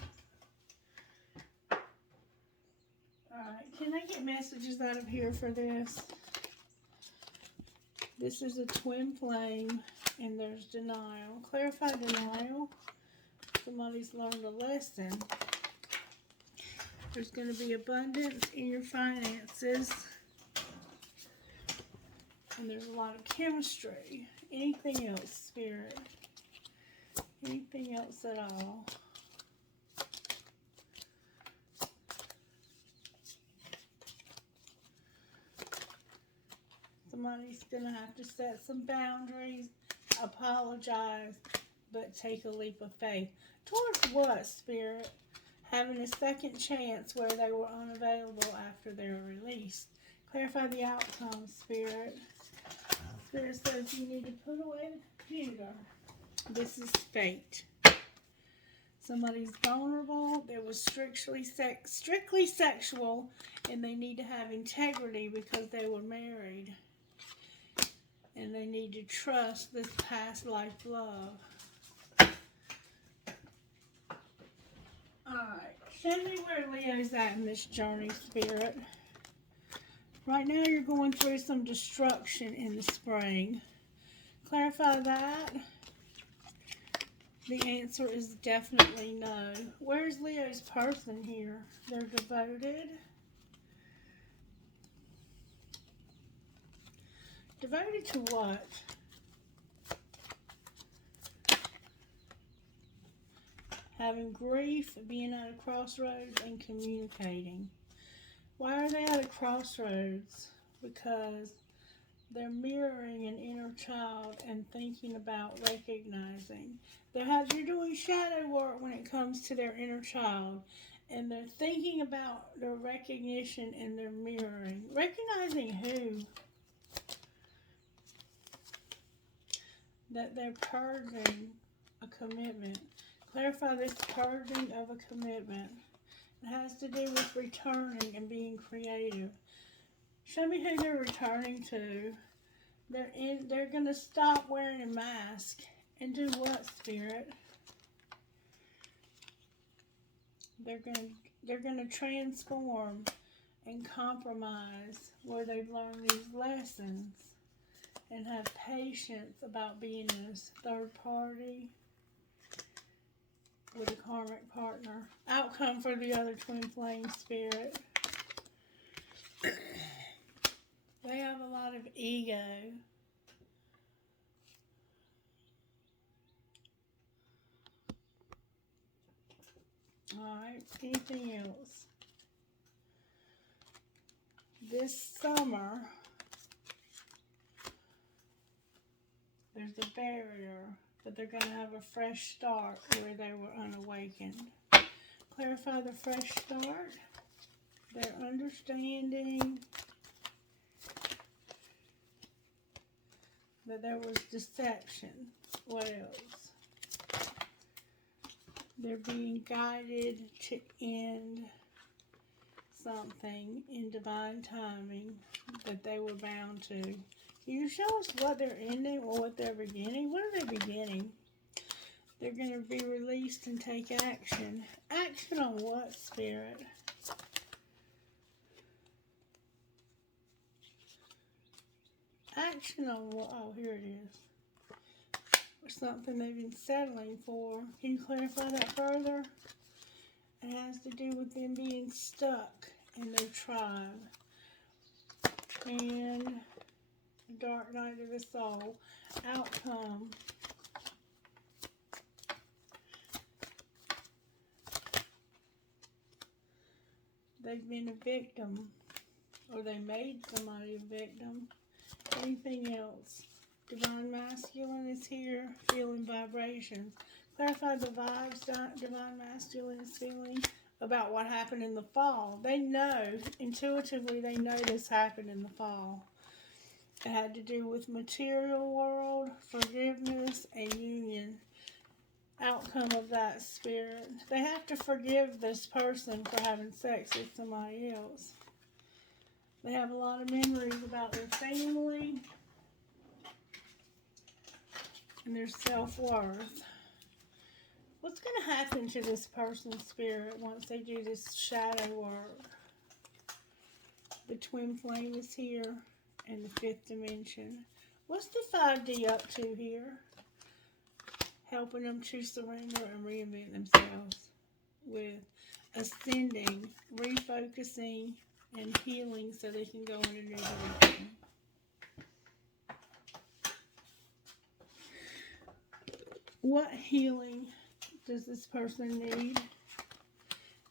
Alright, can I get messages out of here for this? This is a twin flame, and there's denial. Clarify denial. Somebody's learned a lesson. There's going to be abundance in your finances. And there's a lot of chemistry. Anything else, Spirit? Anything else at all? Somebody's going to have to set some boundaries, apologize, but take a leap of faith. Towards what, Spirit? Having a second chance where they were unavailable after they were released. Clarify the outcome, Spirit. Spirit says you need to put away the computer. This is fate. Somebody's vulnerable. It was strictly sexual, and they need to have integrity because they were married. And they need to trust this past life love. Alright, show me where Leo's at in this journey, Spirit. Right now you're going through some destruction in the spring. Clarify that. The answer is definitely no. Where's Leo's person here? They're devoted. Devoted to what? Having grief, being at a crossroads, and communicating. Why are they at a crossroads? Because they're mirroring an inner child and thinking about recognizing. They're doing shadow work when it comes to their inner child. And they're thinking about their recognition and their mirroring. Recognizing who? That they're purging a commitment. Clarify this purging of a commitment. It has to do with returning and being creative. Show me who they're returning to. They're gonna stop wearing a mask and do what, Spirit? They're gonna transform and compromise where they've learned these lessons and have patience about being this third party with a karmic partner. Outcome for the other twin flame, Spirit. They have a lot of ego. Alright, anything else? This summer, there's a barrier, but they're going to have a fresh start where they were unawakened. Clarify the fresh start, their understanding that there was deception. What else? They're being guided to end something in divine timing that they were bound to. Can you show us what they're ending or what they're beginning? What are they beginning? They're going to be released and take action. Action on what, Spirit? Action on what? Oh, here it is. Or something they've been settling for. Can you clarify that further? It has to do with them being stuck in their tribe. And the dark night of the soul. Outcome. They've been a victim. Or they made somebody a victim. Anything else? Divine Masculine is here. Feeling vibrations. Clarify the vibes Divine Masculine is feeling about what happened in the fall. They know, intuitively, they know this happened in the fall. It had to do with material world, forgiveness, and union. Outcome of that, Spirit. They have to forgive this person for having sex with somebody else. They have a lot of memories about their family and their self-worth. What's going to happen to this person's spirit once they do this shadow work? The twin flame is here in the fifth dimension. What's the 5D up to here? Helping them to surrender and reinvent themselves with ascending, refocusing, and healing so they can go in a new direction. What healing does this person need?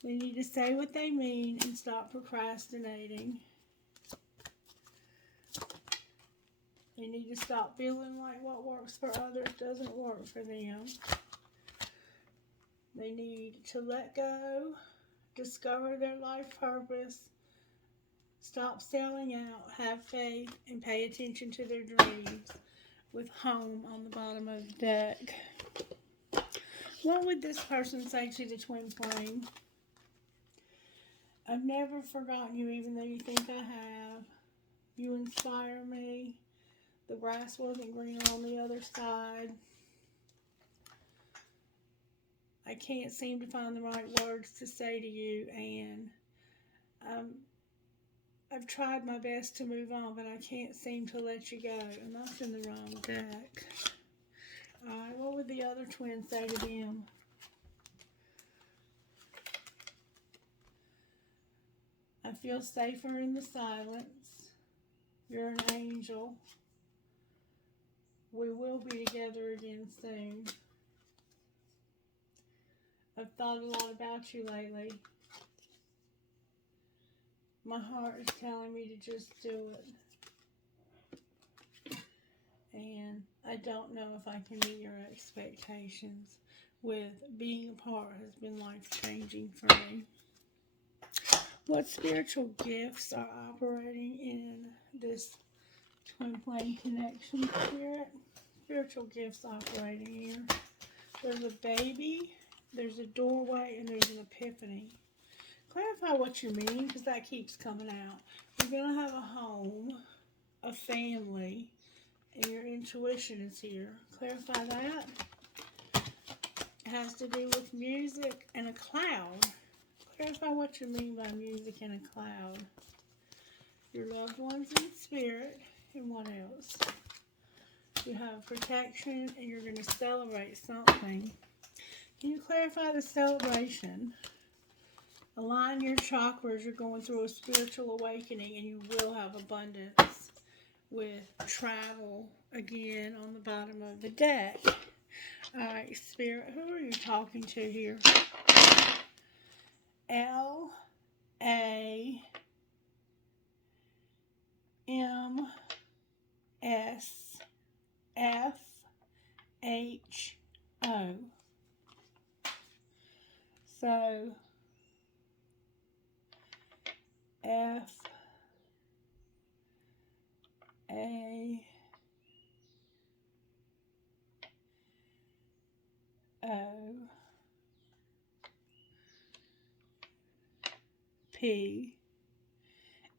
They need to say what they mean and stop procrastinating. They need to stop feeling like what works for others doesn't work for them. They need to let go, discover their life purpose, stop selling out, have faith, and pay attention to their dreams with home on the bottom of the deck. What would this person say to the twin flame? I've never forgotten you even though you think I have. You inspire me. The grass wasn't greener on the other side. I can't seem to find the right words to say to you, and I've tried my best to move on, but I can't seem to let you go. And that's in the wrong deck. Alright, what would the other twin say to them? I feel safer in the silence. You're an angel. We will be together again soon. I've thought a lot about you lately. My heart is telling me to just do it. And I don't know if I can meet your expectations. With being apart has been life-changing for me. What spiritual gifts are operating in this twin flame connection, Spirit? Spiritual gifts operating here. There's a baby, there's a doorway, and there's an epiphany. Clarify what you mean, because that keeps coming out. You're going to have a home, a family, and your intuition is here. Clarify that. It has to do with music and a cloud. Clarify what you mean by music and a cloud. Your loved ones in spirit, and what else? You have protection, and you're going to celebrate something. Can you clarify the celebration? Align your chakras. You're going through a spiritual awakening, and you will have abundance with travel again on the bottom of the deck. Alright, Spirit, who are you talking to here? LAMSFHO. So, FAOP.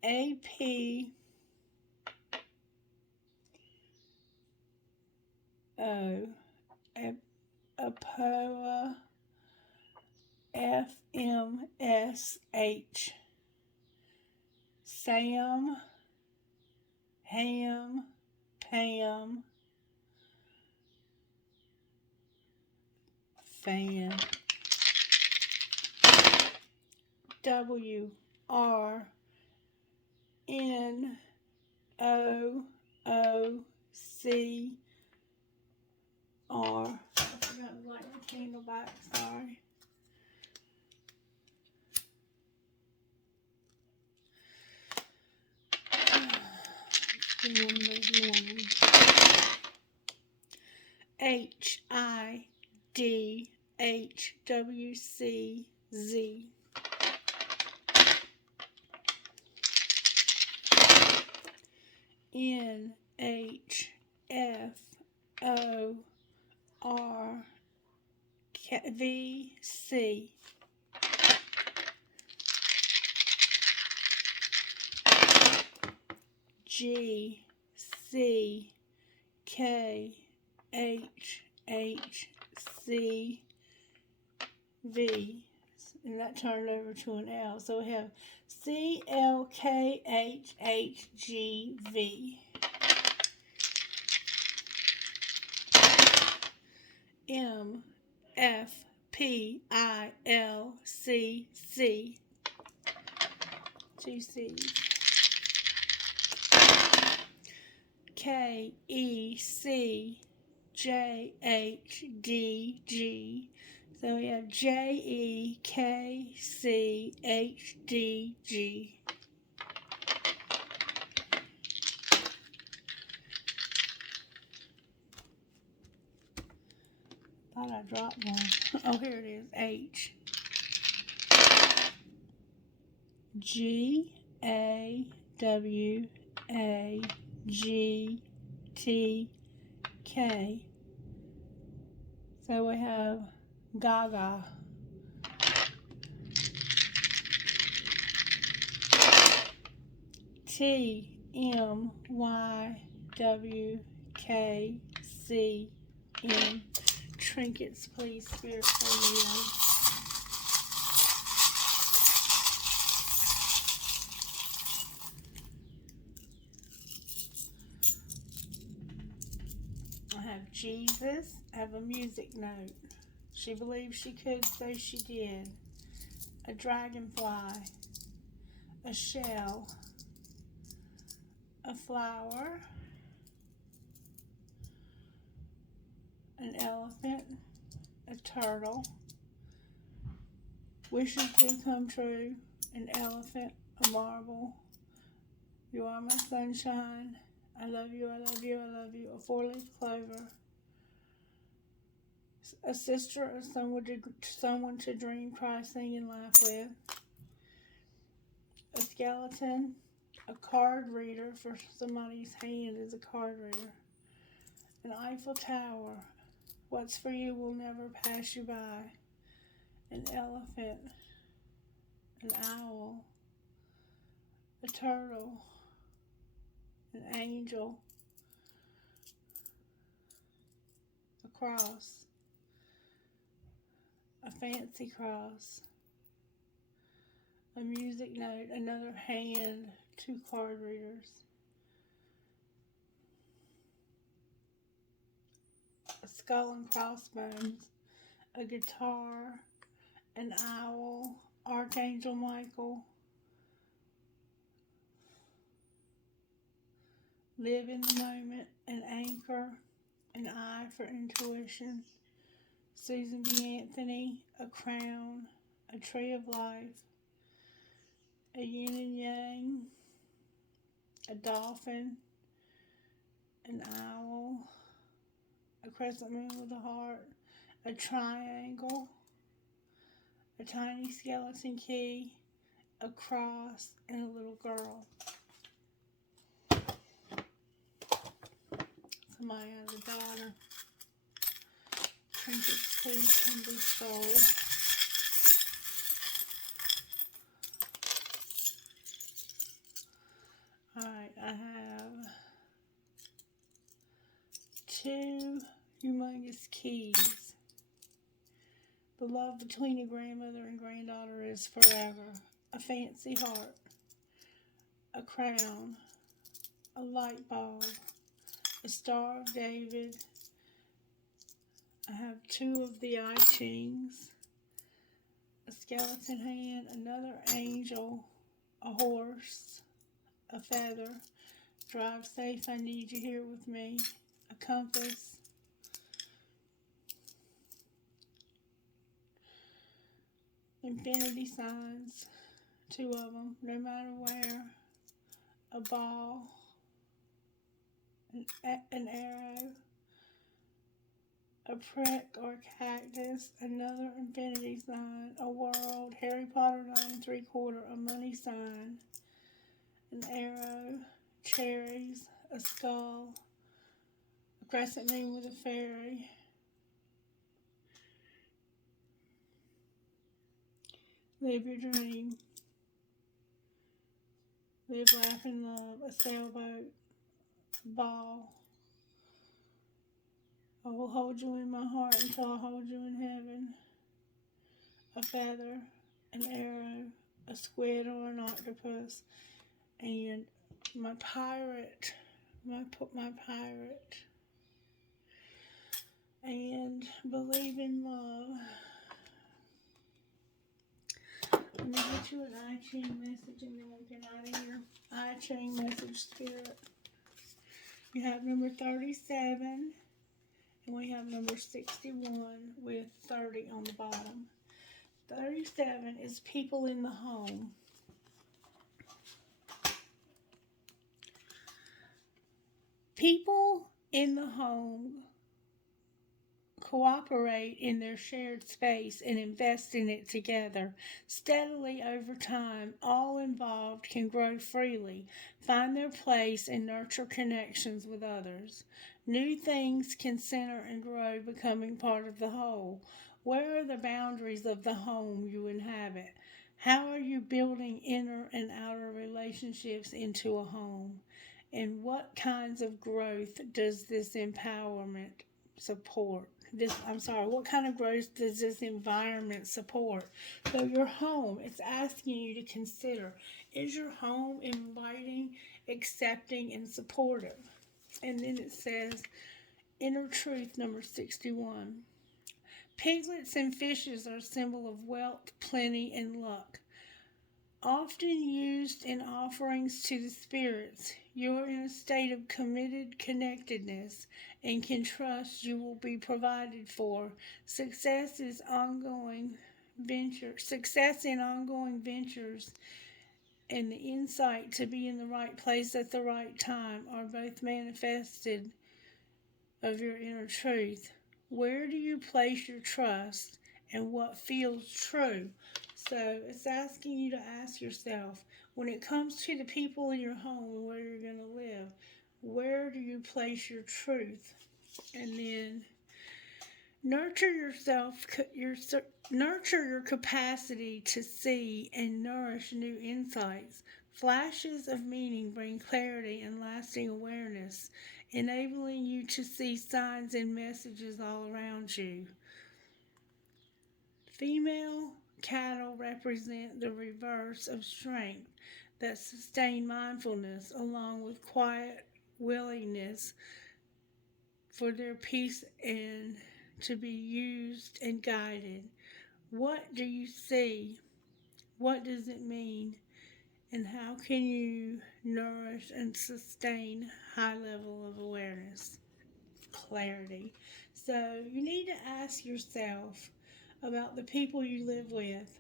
APO. APOA. FMSH. Sam. Ham. Pam. Fan. WRNOOCR. I forgot to light my candle back, sorry. HIDHWCZ. NHFORVC. GCKHHCV. And that turned over to an L. So we have CLKHHGV. MFPILCC. GC. KECJHDG. So we have JEKCHDG. Thought I dropped one. Oh, here it is. H. GAWAGTK. So we have Gaga. TMYWKCN. Trinkets, please, Spirit, for you. I have Jesus. I have a music note. She believed she could, so she did. A dragonfly. A shell. A flower. An elephant. A turtle. Wishes do come true. An elephant. A marble. You are my sunshine. I love you, I love you, I love you. A four-leaf clover. A sister or someone to dream, cry, sing, and laugh with. A skeleton. A card reader. For somebody's hand is a card reader. An Eiffel Tower. What's for you will never pass you by. An elephant. an owl, a turtle, an angel, a cross, a fancy cross, a music note, another hand, 2 card readers, a skull and crossbones, a guitar, an owl, Archangel Michael, live in the moment, an anchor, an eye for intuition, Susan B. Anthony, a crown, a tree of life, a yin and yang, a dolphin, an owl, a crescent moon with a heart, a triangle, a tiny skeleton key, a cross, and a little girl. Somebody has a daughter. Trinkets please can be sold. Alright, I have 2 humongous keys. The love between a grandmother and granddaughter is forever. A fancy heart, a crown, a light bulb, a Star of David. I have 2 of the I Chings, a skeleton hand, another angel, a horse, a feather, drive safe, I need you here with me, a compass, infinity signs, 2 of them, no matter where, a ball, an arrow, a prick or cactus, another infinity sign, a world, Harry Potter 9 3/4, a money sign, an arrow, cherries, a skull, a crescent moon with a fairy, live your dream, live, laugh, and love, a sailboat, a ball, I will hold you in my heart until I hold you in heaven, a feather, an arrow, a squid or an octopus, and my pirate, my pirate, and believe in love. Let me get you an I Ching message and then we'll get out of here. I Ching message, Spirit. You have number 37 and we have number 61 with 30 on the bottom. 37 is people in the home. People in the home cooperate in their shared space and invest in it together. Steadily over time, all involved can grow freely, find their place, and nurture connections with others. New things can center and grow, becoming part of the whole. Where are the boundaries of the home you inhabit? How are you building inner and outer relationships into a home? And what kinds of growth does this empowerment support? What kind of growth does this environment support? So your home, it's asking you to consider, is your home inviting, accepting, and supportive? And then it says, inner truth, number 61. Piglets and fishes are a symbol of wealth, plenty, and luck. Often used in offerings to the spirits, you are in a state of committed connectedness and can trust you will be provided for. Success in ongoing ventures and the insight to be in the right place at the right time are both manifested of your inner truth. Where do you place your trust and what feels true? So it's asking you to ask yourself, when it comes to the people in your home and where you're going to live, where do you place your truth? And then Nurture yourself, nurture your capacity to see and nourish new insights. Flashes of meaning bring clarity and lasting awareness, enabling you to see signs and messages all around you. Female cattle represent the reverse of strength that sustain mindfulness along with quiet willingness for their peace and to be used and guided. What do you see? What does it mean? And how can you nourish and sustain high level of awareness? Clarity. So you need to ask yourself about the people you live with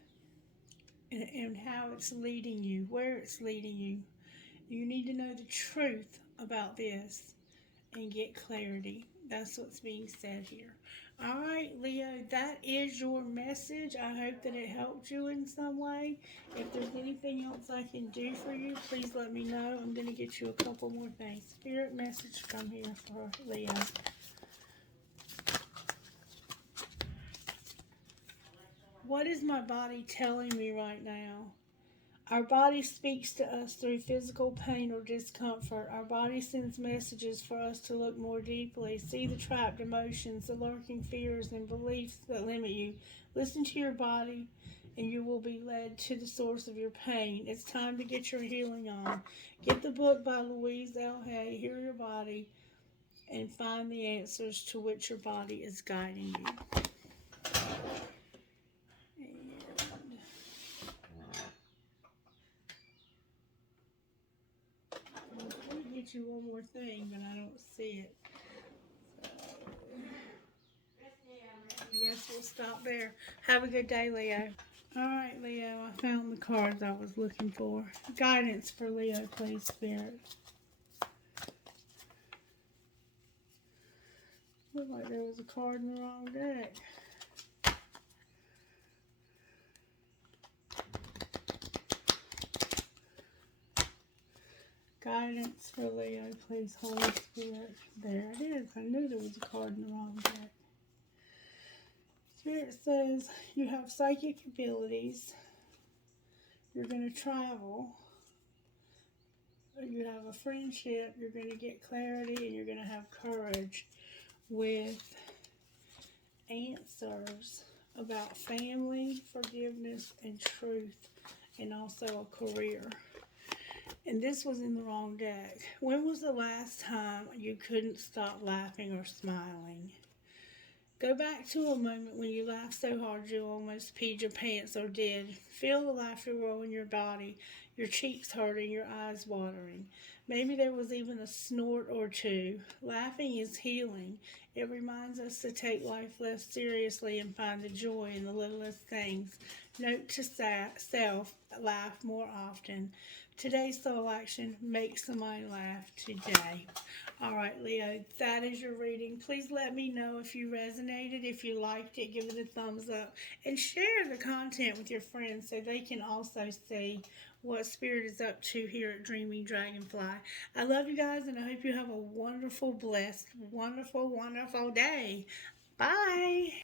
and how it's leading you, where it's leading you. You need to know the truth about this and get clarity. That's what's being said here. All right, Leo, that is your message. I hope that it helped you in some way. If there's anything else I can do for you, please let me know. I'm going to get you a couple more things. Spirit message from here for Leo. What is my body telling me right now? Our body speaks to us through physical pain or discomfort. Our body sends messages for us to look more deeply, see the trapped emotions, the lurking fears, and beliefs that limit you. Listen to your body, and you will be led to the source of your pain. It's time to get your healing on. Get the book by Louise L. Hay, Heal Your Body, and find the answers to which your body is guiding you. Get you one more thing, but I don't see it. I guess we'll stop there. Have a good day, Leo. All right, Leo, I found the cards I was looking for. Guidance for Leo, please, Spirit. Looked like there was a card in the wrong deck. Guidance for Leo, please, Holy Spirit. There it is. I knew there was a card in the wrong deck. Spirit says you have psychic abilities. You're going to travel. You have a friendship. You're going to get clarity, and you're going to have courage with answers about family, forgiveness, and truth, and also a career. And this was in the wrong deck. When was the last time you couldn't stop laughing or smiling? Go back to a moment when you laughed so hard you almost peed your pants or did. Feel the laughter roll in your body, your cheeks hurting, your eyes watering. Maybe there was even a snort or two. Laughing is healing. It reminds us to take life less seriously and find the joy in the littlest things. Note to self, laugh more often. Today's soul action, make somebody laugh today. All right, Leo, that is your reading. Please let me know if you resonated, if you liked it, give it a thumbs up, and share the content with your friends so they can also see what Spirit is up to here at Dreaming Dragonfly. I love you guys, and I hope you have a wonderful, blessed, wonderful, wonderful day. Bye.